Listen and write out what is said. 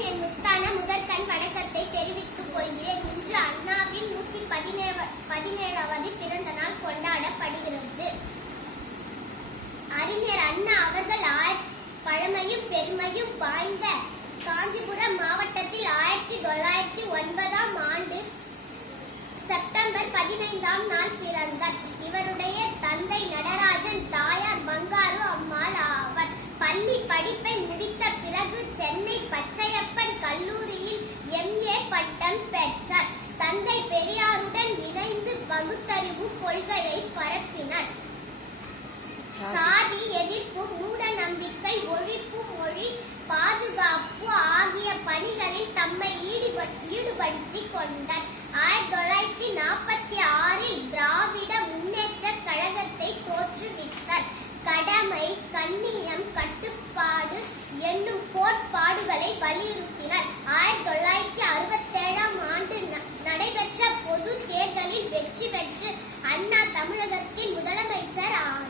அனைவருக்கும் என் முத்தான முதற்கண் வணக்கத்தை தெரிவித்துக் கொள்கிறேன். இன்று அண்ணாவின் 117வது பிறந்த நாள் கொண்டாடப்படுகிறது. அறிஞர் அண்ணா அவர்கள் பழமையும் பெருமையும் வாய்ந்த காஞ்சிபுரம் மாவட்டத்தில் 1909ஆம் ஆண்டு செப்டம்பர் 15ஆம் நாள் பிறந்தார். இவருடைய தந்தை நடராஜன், தாயார் பங்காரு அம்மாள் ஆவர். பள்ளி படிப்பை முடித்த பிறகு சென்னை பச்சையப்பன் கல்லூரியில் MA பட்டம் பெற்றார். தந்தை பெரியாருடன் இணைந்து பகுத்தறிவு கொள்கையை பரப்பினார். சாதி எதிர்ப்பு, மூட நம்பிக்கை ஒழிப்பு, மொழி பாதுகாப்பு ஆகிய பணிகளில் தம்மை ஈடுபடுத்திக் கொண்டார். 1946இல் திராவிட முன்னேற்ற கழகத்தை தோற்றுவித்தார். கடமை, கண்ணியம், கட்டுப்பாடு என்னும் கோட்பாடுகளை வலியுறுத்தினார். 1967ஆம் ஆண்டு நடைபெற்ற பொது தேர்தலில் வெற்றி பெற்று அண்ணா தமிழகத்தின் முதலமைச்சர் ஆனார்.